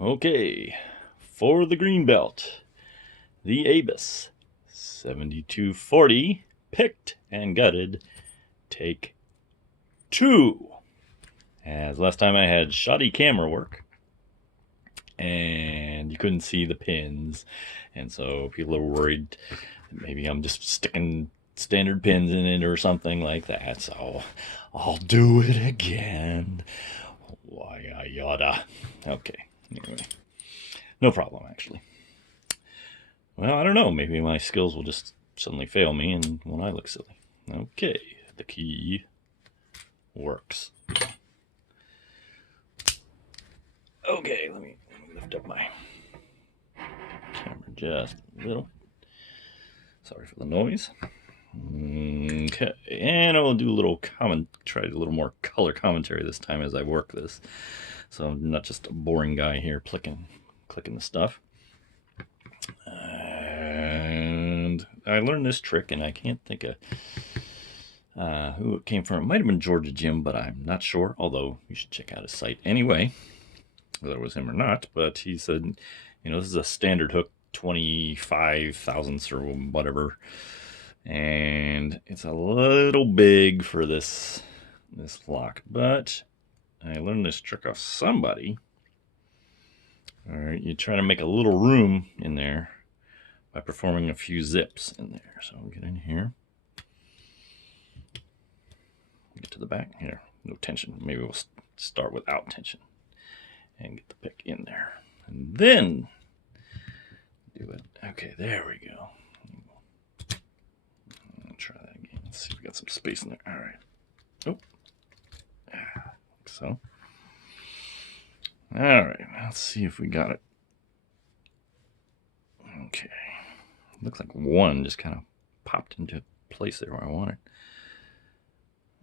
Okay, for the green belt, the Abus 7240, picked and gutted, take 2. As last time I had shoddy camera work, and you couldn't see the pins, and so people are worried that maybe I'm just sticking standard pins in it or something like that, so I'll do it again. Why, yada. Okay, anyway. No problem, actually. Well, I don't know. Maybe my skills will just suddenly fail me and when I look silly. Okay, the key works. Okay, let me lift up my camera just a little. Sorry for the noise. Okay, and I will do a little try a little more color commentary this time as I work this. So I'm not just a boring guy here clicking the stuff. And I learned this trick, and I can't think of who it came from. It might have been Georgia Jim, but I'm not sure. Although you should check out his site anyway, whether it was him or not. But he said, this is a standard hook, 25 thousandths or whatever, and it's a little big for this lock. But I learned this trick off somebody. All right, you try to make a little room in there by performing a few zips in there. So I'll get in here. Get to the back here. No tension. Maybe we'll start without tension and get the pick in there. And then do it. Okay, there we go. I'll try that again. Let's see if we got some space in there. All right. Oh. Like so. All right. Let's see if we got it. Okay. Looks like one just kind of popped into place there where I want it.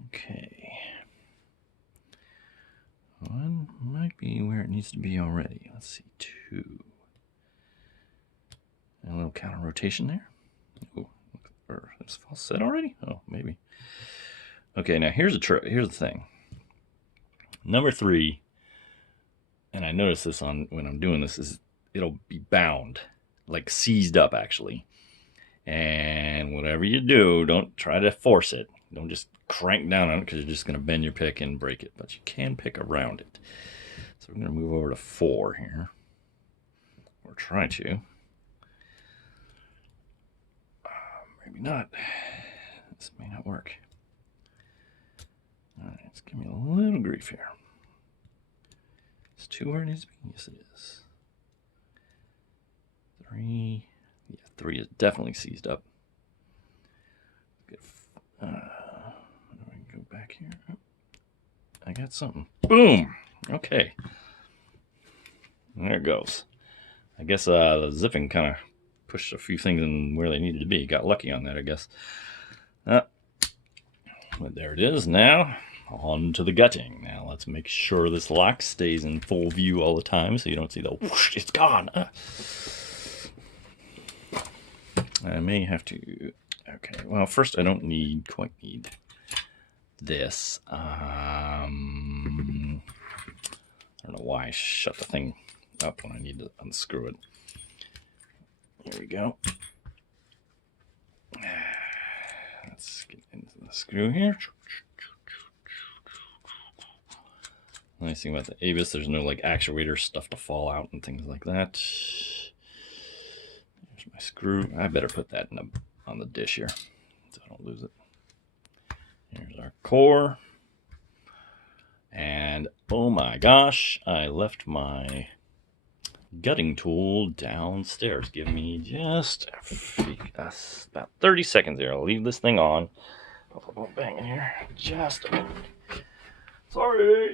Okay. One might be where it needs to be already. Let's see, 2. And a little counter rotation there. Oh, or it's false set already? Oh, maybe. Okay, now here's the thing. Number 3, and I notice this when I'm doing this, is it'll be bound, like seized up actually. And whatever you do, don't try to force it. Don't just crank down on it because you're just going to bend your pick and break it. But you can pick around it. So we're going to move over to 4 here. Or try to. Maybe not. This may not work. All right, let's give me a little grief here. Is 2 where it needs to be? Yes, it is. 3. Yeah, 3 is definitely seized up. Go back here. Oh, I got something. Boom. Okay. There it goes. I guess the zipping kind of pushed a few things in where they needed to be. Got lucky on that, I guess. But there it is. Now, on to the gutting. Now, let's make sure this lock stays in full view all the time so you don't see the whoosh, it's gone. I may have to... Okay, well, first I don't quite need this. I don't know why I shut the thing up when I need to unscrew it. Here we go. Let's get into the screw here. Nice thing about the Abus, there's no like actuator stuff to fall out and things like that. There's my screw. I better put that on the dish here so I don't lose it. Here's our core. And oh my gosh, I left my gutting tool downstairs. Give me just about 30 seconds there. I'll leave this thing on. Hopefully I won't bang in here. Just a minute. Sorry.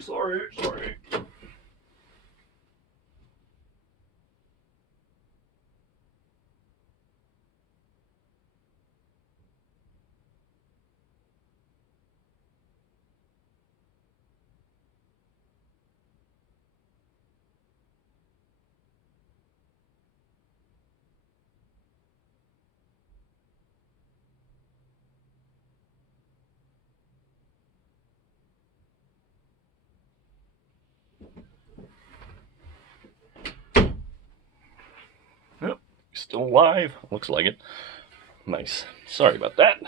Still alive. Looks like it. Nice. Sorry about that.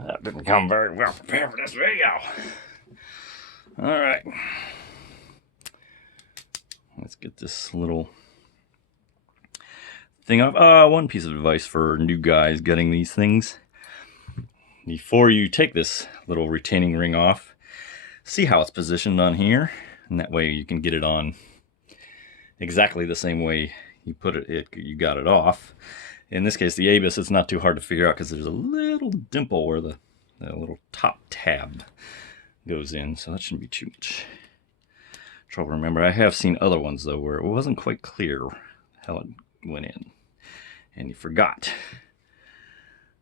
That didn't come very well prepared for this video. Alright. Let's get this little thing off. One piece of advice for new guys getting these things. Before you take this little retaining ring off, see how it's positioned on here. And that way you can get it on exactly the same way you put it, you got it off. In this case, the ABIS, it's not too hard to figure out because there's a little dimple where the little top tab goes in, so that shouldn't be too much trouble. Remember, I have seen other ones though where it wasn't quite clear how it went in, and you forgot.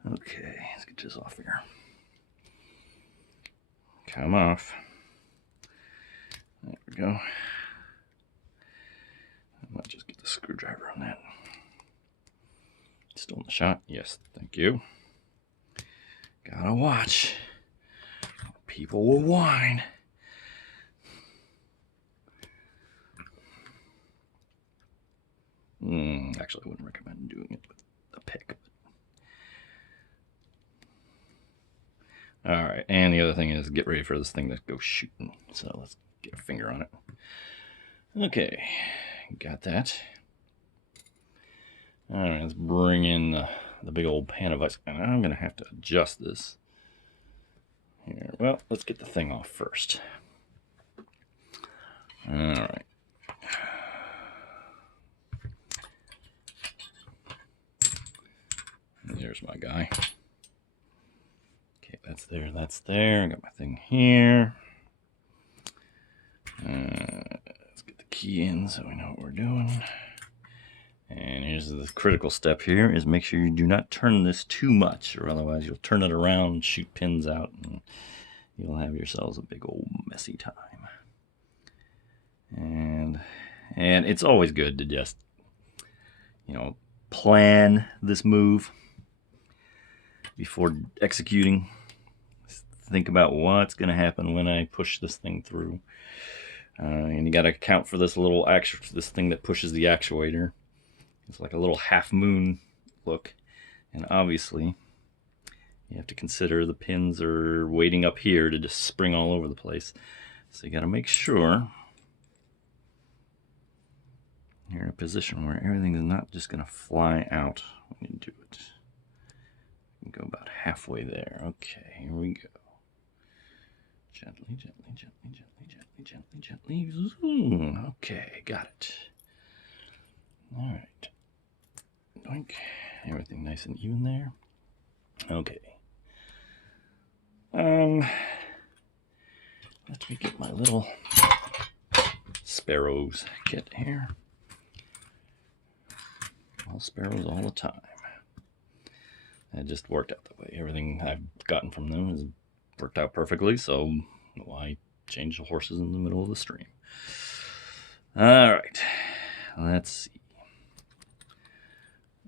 Okay, let's get this off here. Come off. There we go. I might just get the screwdriver on that. Still in the shot? Yes, thank you. Gotta watch. People will whine. Actually, I wouldn't recommend doing it with a pick. Alright, and the other thing is get ready for this thing to go shooting. So let's get a finger on it. Okay, got that. Alright, let's bring in the big old pan of ice. And I'm going to have to adjust this. Here, well, let's get the thing off first. Alright. There's my guy. Okay, that's there, that's there. I got my thing here. Let's get the key in so we know what we're doing. And here's the critical step here, is make sure you do not turn this too much, or otherwise you'll turn it around, shoot pins out, and you'll have yourselves a big old messy time. And it's always good to just, plan this move before executing. Think about what's going to happen when I push this thing through. And you got to account for this little this thing that pushes the actuator. It's like a little half moon look, and obviously you have to consider the pins are waiting up here to just spring all over the place. So you got to make sure you're in a position where everything is not just going to fly out when you do it. You can go about halfway there. Okay, here we go. Gently, gently, gently, gently, gently, gently, gently. Okay, got it. All right. Doink. Everything nice and even there. Okay. Let me get my little sparrows kit here. All sparrows all the time. It just worked out that way. Everything I've gotten from them has worked out perfectly, so why change the horses in the middle of the stream? All right. Let's see.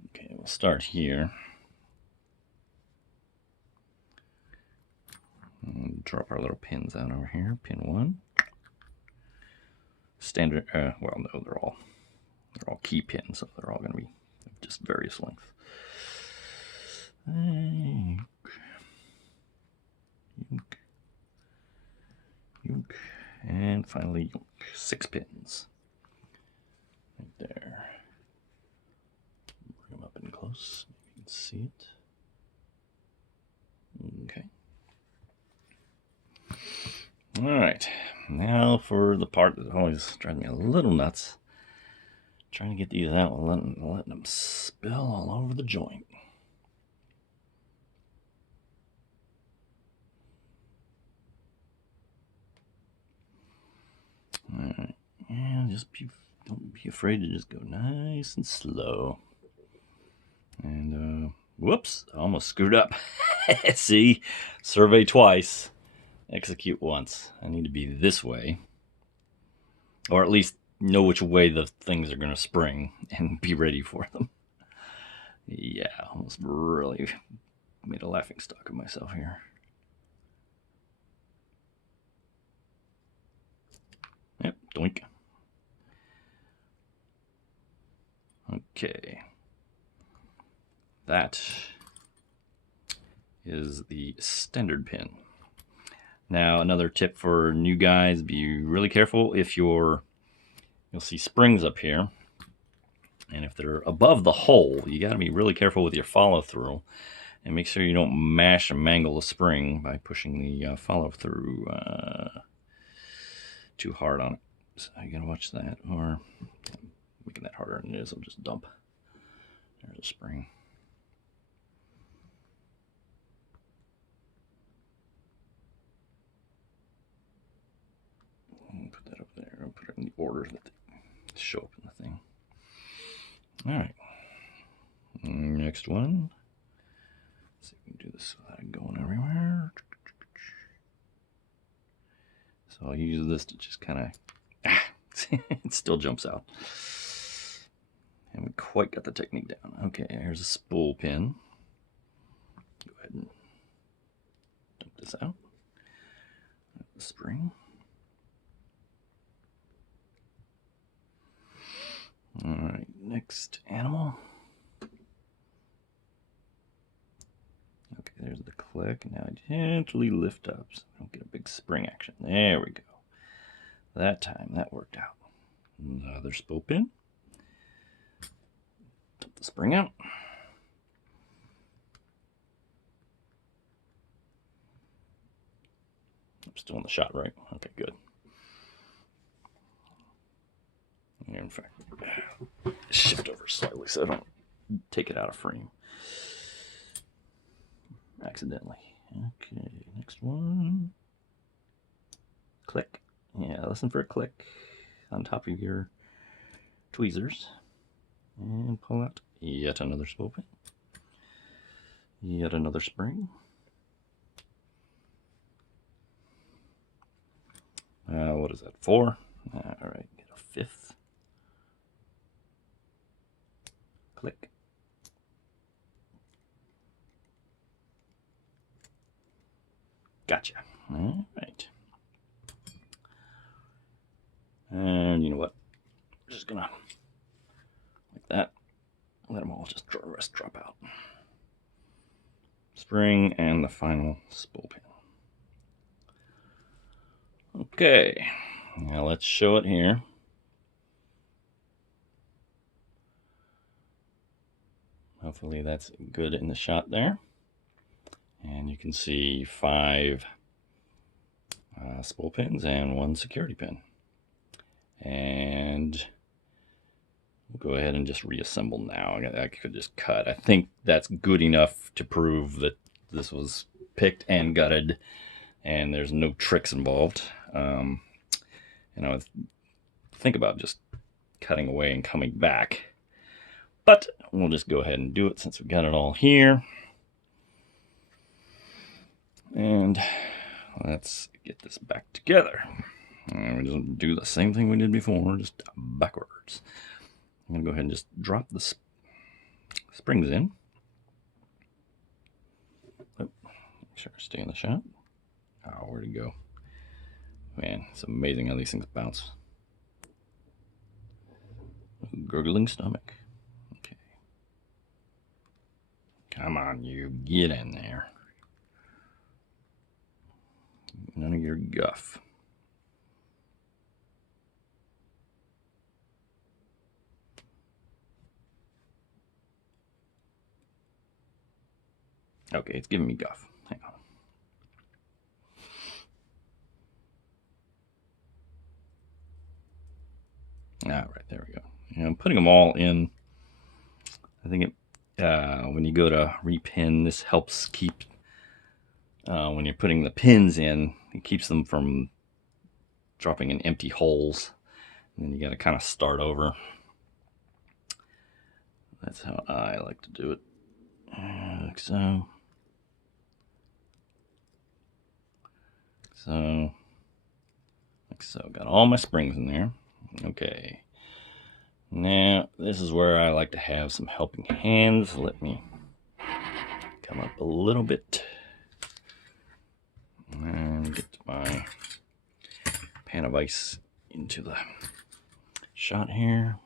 Okay, we'll start here. And drop our little pins out over here. Pin 1. Standard, well, no, they're all key pins, so they're all going to be just various lengths. Yoink. Yoink. And finally, yoink. 6 pins. Right there. Bring them up in close. You can see it. Okay. Alright. Now for the part that always drives me a little nuts. Trying to get these out and letting them spill all over the joint. Alright. And just don't be afraid to just go nice and slow. And whoops, I almost screwed up. See, survey twice, execute once. I need to be this way, or at least know which way the things are going to spring and be ready for them. Yeah, almost really made a laughing stock of myself here. Yep, doink. Okay. that is the standard pin. Now, another tip for new guys, be really careful if you'll see springs up here. And if they're above the hole, you got to be really careful with your follow through and make sure you don't mash and mangle the spring by pushing the follow through too hard on it. So you got to watch that, or making that harder than it is, I'll just dump. There's a spring. Put that up there. I'll put it in the order that they show up in the thing. All right. Next one. Let's see if we can do this without it going everywhere. So I'll use this to just kind of, it still jumps out. Haven't quite got the technique down. Okay, here's a spool pin. Go ahead and dump this out. The spring. All right, next animal. Okay, there's the click. Now I gently lift up so I don't get a big spring action. There we go. That time, that worked out. Another spool pin. Dump the spring out. I'm still in the shot, right? Okay, good. In fact, shift over slightly so I don't take it out of frame accidentally. Okay, next one. Click. Yeah, listen for a click on top of your tweezers. And pull out yet another spool pin. Yet another spring. What is that, 4? All right, get a 5th. Click. Gotcha. All right. And you know what? I'm just gonna, like that, let them all just drop out. Spring and the final spool pin. Okay, now let's show it here. Hopefully that's good in the shot there. And you can see 5 spool pins and 1 security pin. And we'll go ahead and just reassemble now. I could just cut. I think that's good enough to prove that this was picked and gutted and there's no tricks involved. You know, think about just cutting away and coming back. But we'll just go ahead and do it since we got it all here. And let's get this back together. And we just do the same thing we did before, just backwards. I'm going to go ahead and just drop the springs in. Oh, make sure I stay in the shot. Oh, where'd it go? Man, it's amazing how these things bounce. Gurgling stomach. Okay. Come on, you. Get in there. None of your guff. Okay, it's giving me guff. Hang on. All right, there we go. And I'm putting them all in. I think when you go to repin, this helps keep, when you're putting the pins in, it keeps them from dropping in empty holes. And then you got to kind of start over. That's how I like to do it. Like so. Like so. Got all my springs in there. Okay. Now, this is where I like to have some helping hands. Let me come up a little bit and get my pan of ice into the shot here.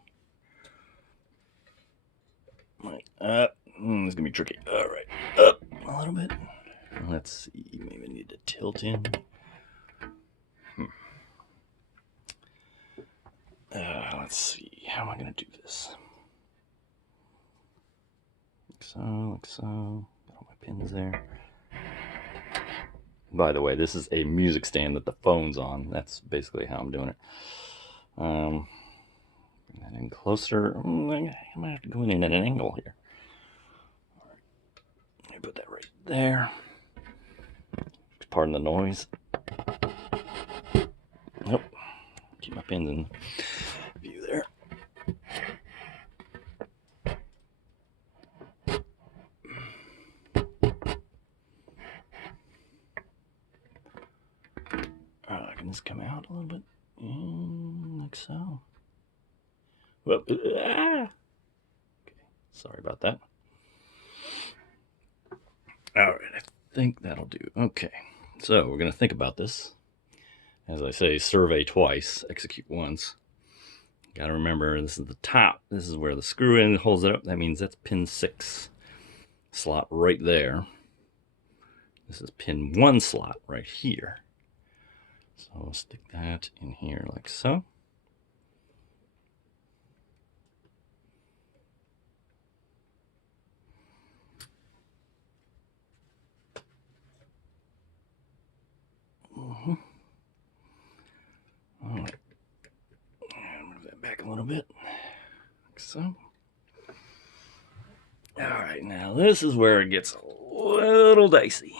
Like that. It's gonna be tricky. All right, up a little bit. Let's see. Maybe I need to tilt in. Let's see. How am I gonna do this? Like so, like so. Got all my pins there. By the way, this is a music stand that the phone's on. That's basically how I'm doing it. Bring that in closer. I might have to go in at an angle here. All right. Let me put that right there. Pardon the noise. Nope. Keep my pins in view there. Can this come out a little bit? Like so. Whoop. Okay. Sorry about that. All right. I think that'll do. Okay. So we're going to think about this. As I say, survey twice, execute once. Got to remember, this is the top. This is where the screw in holds it up. That means that's pin 6 slot right there. This is pin 1 slot right here. So we'll stick that in here like so. All right. Move that back a little bit, like so. All right, now this is where it gets a little dicey.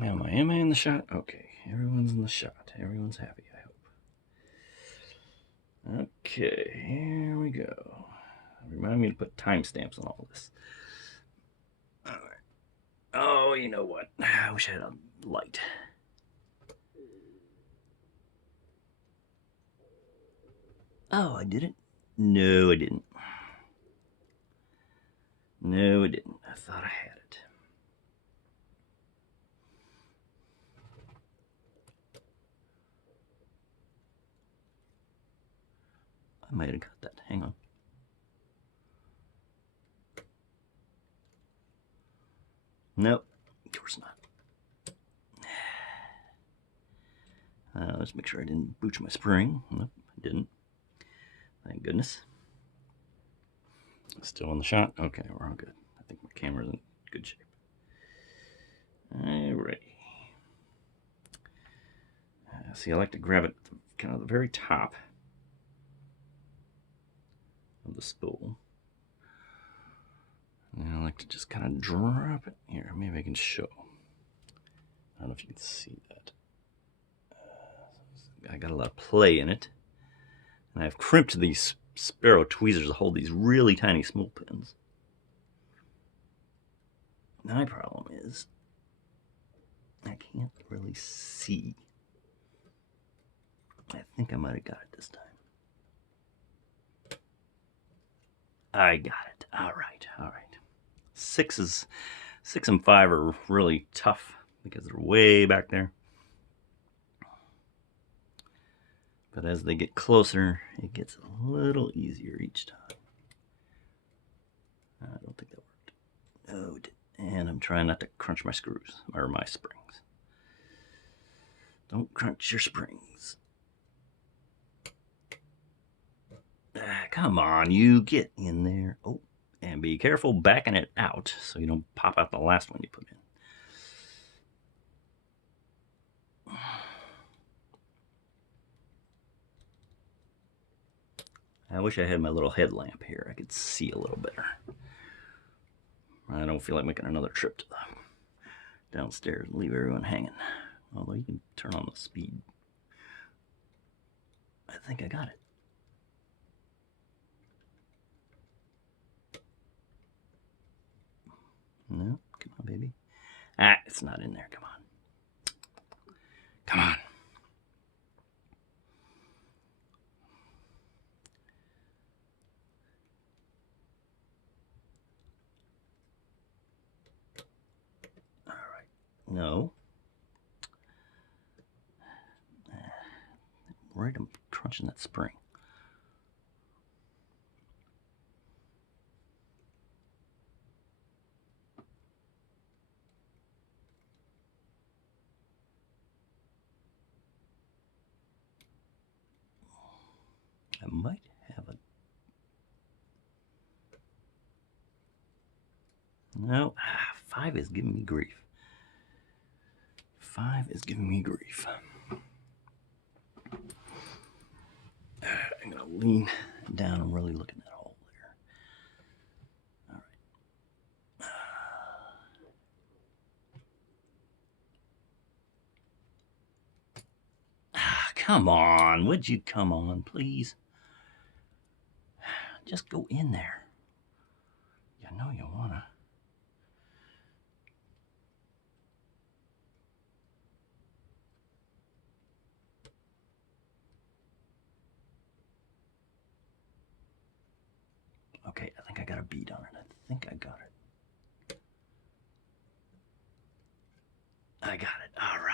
Am I in the shot? Okay, everyone's in the shot. Everyone's happy, I hope. Okay, here we go. Remind me to put timestamps on all this. All right. Oh, you know what? I wish I had a light. Oh, I didn't? No, I didn't. No, I didn't. I thought I had it. I might have got that. Hang on. Nope, of course not. Let's make sure I didn't booch my spring. Nope, I didn't. Thank goodness. Still in the shot? Okay, we're all good. I think my camera's in good shape. Alrighty. See, I like to grab it kind of the very top of the spool. And I like to just kind of drop it here. Maybe I can show. I don't know if you can see that. I got a lot of play in it. And I've crimped these sparrow tweezers to hold these really tiny spool pins. My problem is I can't really see. I think I might have got it this time. I got it. All right, all right. 6 and 5 are really tough because they're way back there. But as they get closer, it gets a little easier each time. I don't think that worked. No, it didn't. And I'm trying not to crunch my screws, or my springs. Don't crunch your springs. Come on, you get in there. Oh, and be careful backing it out so you don't pop out the last one you put in. I wish I had my little headlamp here. I could see a little better. I don't feel like making another trip to the downstairs and leave everyone hanging. Although you can turn on the speed. I think I got it. No, come on, baby. Ah, it's not in there. Come on. Come on. All right. No. Right, I'm crunching that spring. I might have a... No, 5 is giving me grief. 5 is giving me grief. I'm going to lean down and really look in that hole there. All right. Come on. Would you come on, please? Just go in there. You know you want to. Okay, I think I got a beat on it. I think I got it. I got it. All right.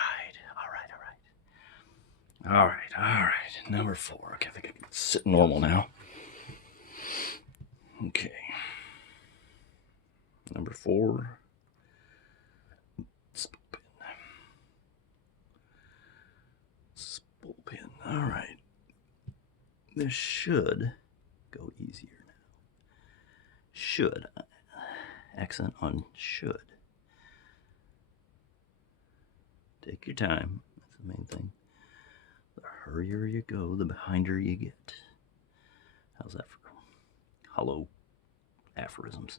All right. Number 4. Okay, I think I can sit normal now. Okay. Number 4. Spool pin. Spool pin. All right. This should go easier now. Should. Accent on should. Take your time. That's the main thing. The hurrier you go, the behinder you get. How's that for hollow aphorisms?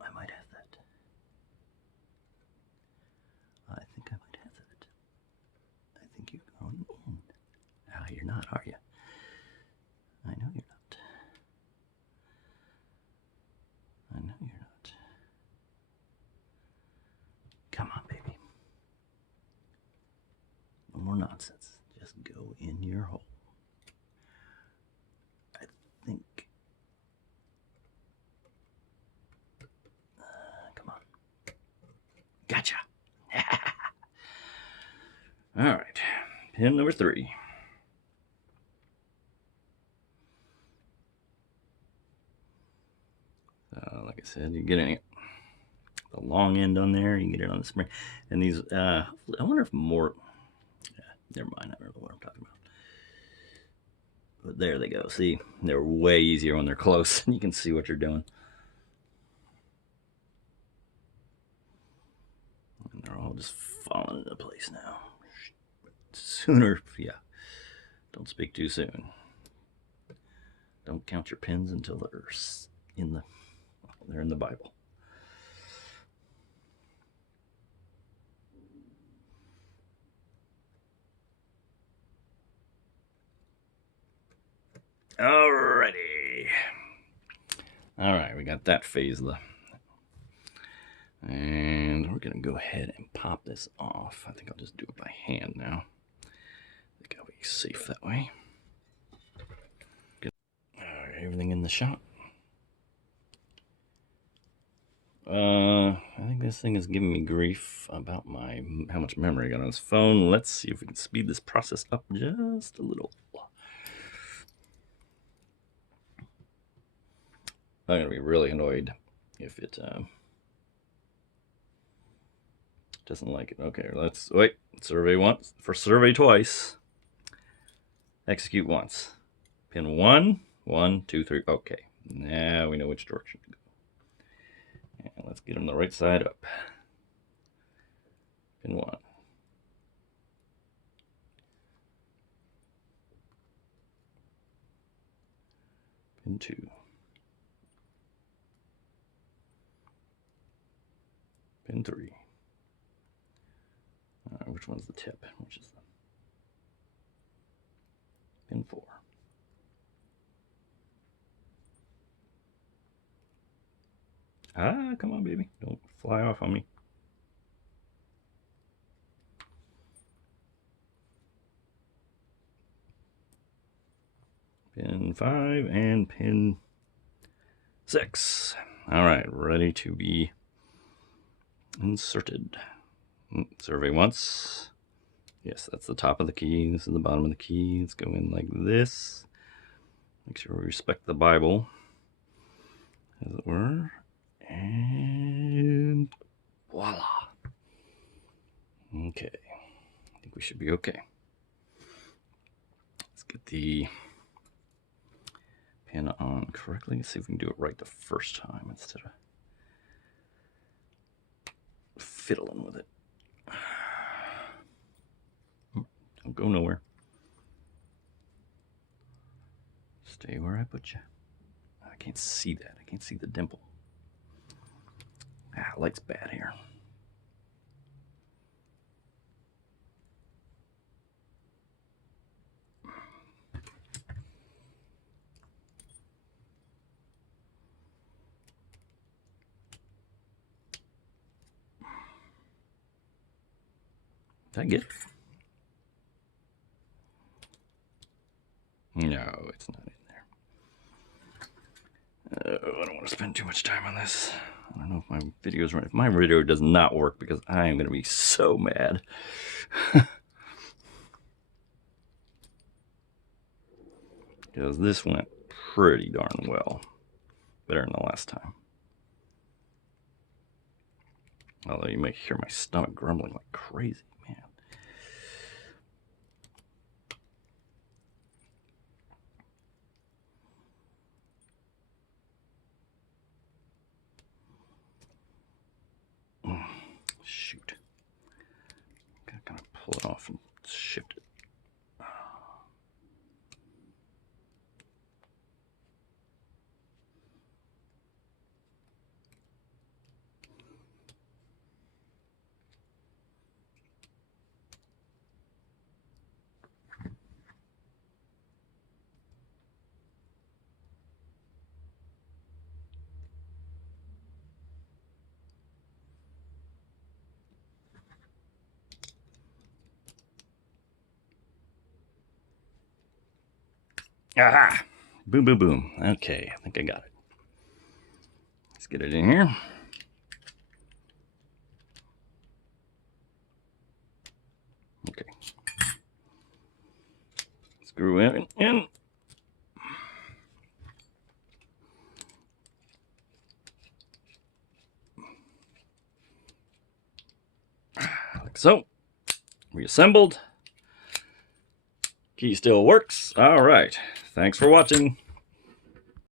I might have that. I think I might have that. I think you're going in. Ah, you're not, are you? I know you're not. I know you're not. Come on, baby. No more nonsense. Just go in your hole. I think. Come on. Gotcha. All right. Pin number 3. Like I said, you get the long end on there, you get it on the spring. And these, I wonder if more, never mind, I don't know what I'm talking about. But there they go. See, they're way easier when they're close. You can see what you're doing. And they're all just falling into place now. Sooner, yeah. Don't speak too soon. Don't count your pins until they're in the Bible. Alrighty. All right, we got that phase. And we're going to go ahead and pop this off. I think I'll just do it by hand now. I think I'll be safe that way. Good. All right, everything in the shot. I think this thing is giving me grief about how much memory I got on this phone. Let's see if we can speed this process up just a little. I'm going to be really annoyed if it doesn't like it. Okay, let's wait. Survey once. For survey twice. Execute once. Pin 1, 1, 2, 3. Okay, now we know which direction to go. And let's get them the right side up. Pin 1. Pin 2. Pin 3. Which one's the tip? Which is the pin 4. Ah, come on, baby. Don't fly off on me. Pin 5 and pin 6. All right, ready to be inserted. Survey once. Yes, that's the top of the key. This is the bottom of the key. Let's go in like this. Make sure we respect the Bible, as it were. And Voila. Okay. I think we should be okay. Let's get the pin on correctly. Let's see if we can do it right the first time instead of fiddling with it. Don't go nowhere. Stay where I put you. I can't see that. I can't see the dimple. Light's bad here. Did I get it? No, it's not in there. I don't want to spend too much time on this. I don't know if my video's running. If my video does not work, because I am going to be so mad. Because this went pretty darn well. Better than the last time. Although you may hear my stomach grumbling like crazy, man. Shoot. Gotta kind of pull it off and shift it. Aha! Boom, boom, boom. Okay, I think I got it. Let's get it in here. Okay. Screw it in. Like so. Reassembled. Key still works. All right. Thanks for watching.